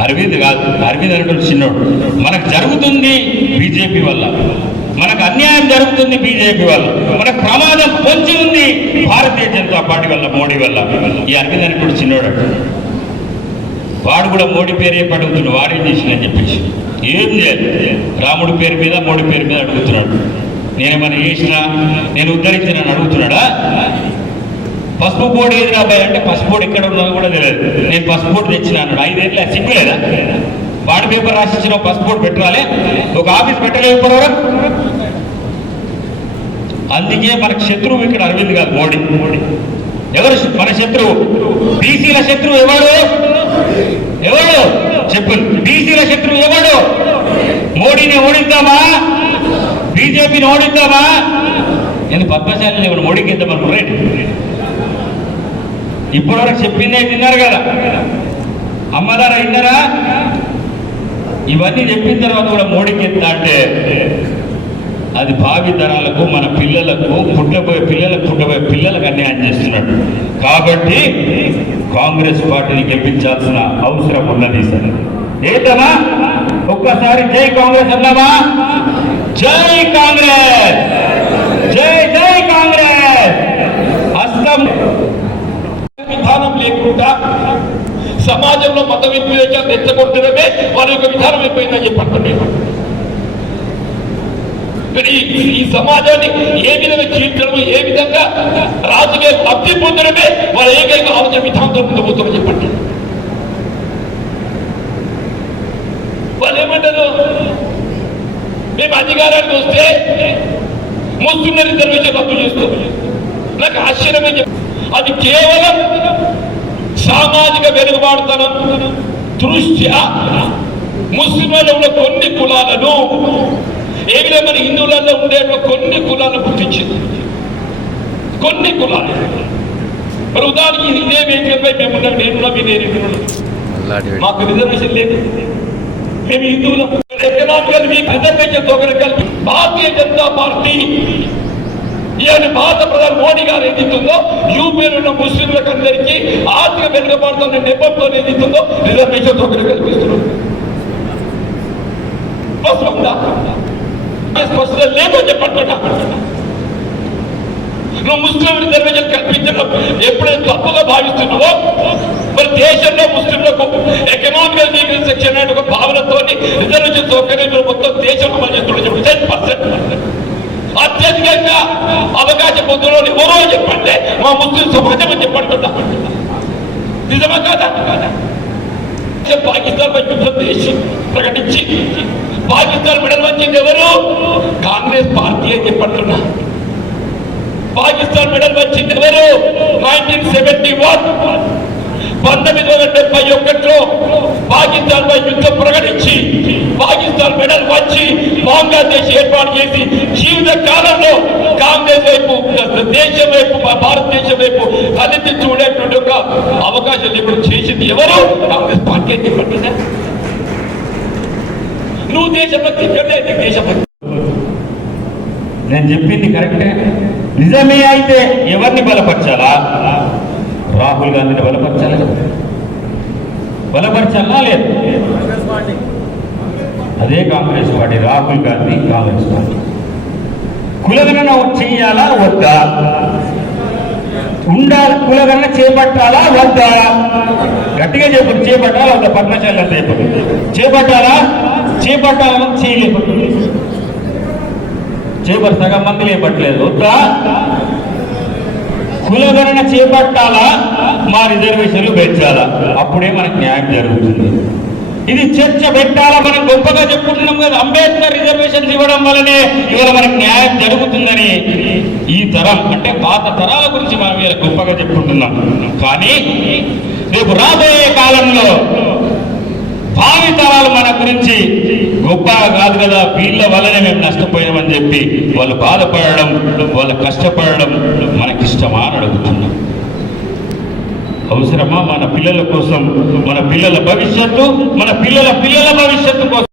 అరవింద్ చిన్నోడు. మనకు జరుగుతుంది బీజేపీ వల్ల. మనకు అన్యాయం జరుగుతుంది బీజేపీ వల్ల. మనకు ప్రమాదం పొంచి ఉంది భారతీయ జనతా పార్టీ వల్ల మోడీ వల్ల. ఈ అరవింద్ అనేటువంటి చిన్నోడు. వాడు కూడా మోడీ పేరే పడుగుతున్నాడు వాడేం చేసిందని చెప్పేసి. ఏం చేయాలి రాముడి పేరు మీద మోడీ పేరు మీద అడుగుతున్నాడు. నేనేమైనా చేసినా నేను ఉద్ధరించిన అడుగుతున్నాడా? పసుపు బోర్డు ఏది రాబాయి అంటే పసుపు బోర్డు ఎక్కడ ఉన్నదో కూడా తెలియదు. నేను పసుపు బోర్డు తెచ్చిన అన్నాడు. ఐదేళ్ళ సిగ్గులేదా వాడి పేపర్ రాసిచ్చిన పసుపు బోర్డు పెట్టాలి. ఒక ఆఫీస్ పెట్టలేదు ఇప్పటివరకు అందుకే మనకు శత్రువు ఇక్కడ అరవింద్ కాదు మోడీ. ఎవరు మన శత్రువు? బీసీల శత్రువు ఎవడు? ఎవడు? చెప్పు. బీసీల శత్రువు ఎవడు? మోడీని ఓడిద్దామా? బీజేపీని ఓడిద్దామా? నేను పద్మశాలి ఎవరు మోడీకి ఇద్దాం రైట్ ఇప్పటివరకు చెప్పిందే తిన్నారు కదా. అమ్మదారా విన్నారా? ఇవన్నీ చెప్పిన తర్వాత కూడా మోడీకి ఎత్తా అంటే అది భావితరాలకు మన పిల్లలకు పుట్టబోయే పిల్లలకు పుట్టబోయే పిల్లలకు అన్యాయం చేస్తున్నాడు. కాబట్టి కాంగ్రెస్ పార్టీని గెలిపించాల్సిన అవసరం ఉన్నది సార్. ఒక్కసారి జై కాంగ్రెస్ అన్నామా? జై కాంగ్రెస్ జై జై కాంగ్రెస్ హస్తం విధానం లేకుండా సమాజంలో మత విద్వేషాలు తెచ్చగొట్టడమే వారి యొక్క విధానం అయిపోయిందని చెప్పండి మరి ఈ- సమాజాన్ని ఏ విధంగా చీల్చడం ఏ విధంగా రాజకీయ లబ్ధి పొందడమే వాళ్ళ ఏకైక ఆలోచన విధానంతో ముందుపోతారో చెప్పండి వాళ్ళు ఏమంటారు? మేము అధికారానికి వస్తే ముస్లింల రిజర్వేషన్ రద్దు చేస్తాం. నాకు ఆశ్చర్యమే చెప్ప. అది కేవలం సామాజిక వెనుకబాటుతనం దృష్ట్యా ముస్లింలలో ఉన్న కొన్ని కులాలను ఏ విధమైన హిందువులలో ఉండే కొన్ని కులాలను గుర్తించింది. కొన్ని కులాలు. మరి ఉదాహరణకి ఇదే వేదికపై మేమున్నాం నేనున్నా మీ నేను మాకు రిజర్వేషన్ లేదు. మేము హిందువులు. ఎకనామికల్ మీకు రిజర్వేషన్ కలిపి భారతీయ జనతా పార్టీ ఇవన్నీ భారత ప్రధాని మోడీ గారు ఏదైతుందో యూపీలో ఉన్న ముస్లింలకు అందరికీ ఆర్థిక వెనుకబడుతున్న నెపంతో ఏదైతుందో రిజర్వేషన్ సౌకర్యం కల్పిస్తున్నాం. స్పష్టత లేదో చెప్పంటున్నా నువ్వు ముస్లిం రిజర్వేషన్ కల్పించడం ఎప్పుడైతే తప్పుగా భావిస్తున్నావో మరి దేశంలో ముస్లింలకు ఎకనామికల్ సెక్షన్ అనే ఒక భావనతో రిజర్వేషన్ సౌకర్యం మొత్తం దేశం అమలు అవకాశం పొందులో ఎవరో చెప్పండి. మా ముస్లిం సమాజం అని చెప్పంటున్నా నిజమా కాదా? పాకిస్తాన్ పై దేశం ప్రకటించి పాకిస్తాన్ మెడల్ వచ్చింది ఎవరు? కాంగ్రెస్ పార్టీ అని చెప్పంటున్నా పాకిస్తాన్ మెడల్ వచ్చింది ఎవరు? నైన్టీన్ సెవెంటీ వన్ పంతొమ్మిది వందల డెబ్బై ఒకటిలో పాకిస్తాన్ పై యుద్ధం ప్రకటించి పాకిస్తాన్ మెడల్ వచ్చి బంగ్లాదేశ్ ఏర్పాటు చేసి జీవిత కాలంలో కాంగ్రెస్ వైపు దేశం వైపు భారతదేశం వైపు కలిసి చూడేటువంటి ఒక అవకాశం ఇప్పుడు చేసింది ఎవరు? కాంగ్రెస్ పార్టీ అని చెప్పండి నువ్వు దేశభక్తి కంటే దేశభక్తి నేను చెప్పింది కరెక్టే. నిజమే అయితే ఎవరిని బలపరచాలా? రాహుల్ గాంధీని బలపరచాలా బలపరచాలా లేదు. అదే కాంగ్రెస్ పార్టీ రాహుల్ గాంధీ కాంగ్రెస్ పార్టీ. కులగణన చెయ్యాలా వద్దా? ఉండాలి కులగణన చేపట్టాలా వద్దా? గట్టిగా చెప్పండి చేపట్టాలా వద్దా? పద్మశాల చెప్పండి చేపట్టాలా? చేపట్టాలని చేయలేదు చేపట్టి సగం మంది లేపట్లేదు. వద్దా? కులగణన చేపట్టాలా? మా రిజర్వేషన్లు పెంచాలా? అప్పుడే మనకు న్యాయం జరుగుతుంది. ఇది చర్చ పెట్టాలా? మనం గొప్పగా చెప్పుకుంటున్నాం కదా అంబేద్కర్ రిజర్వేషన్స్ ఇవ్వడం వల్లనే ఇవాళ మనకు న్యాయం జరుగుతుందని. ఈ తరం అంటే పాత తరాల గురించి మనం ఇలా గొప్పగా చెప్పుకుంటున్నాం. కానీ రేపు రాబోయే కాలంలో భావి తరాలు మన గురించి గొప్పగా కాదు కదా వీళ్ళ వల్లనే మేము నష్టపోయామని చెప్పి వాళ్ళు బాధపడడం వాళ్ళు కష్టపడడం మనకిష్టమా అని అడుగుతున్నాం. అవసరమా? మన పిల్లల కోసం మన పిల్లల భవిష్యత్తు మన పిల్లల పిల్లల భవిష్యత్తు కోసం.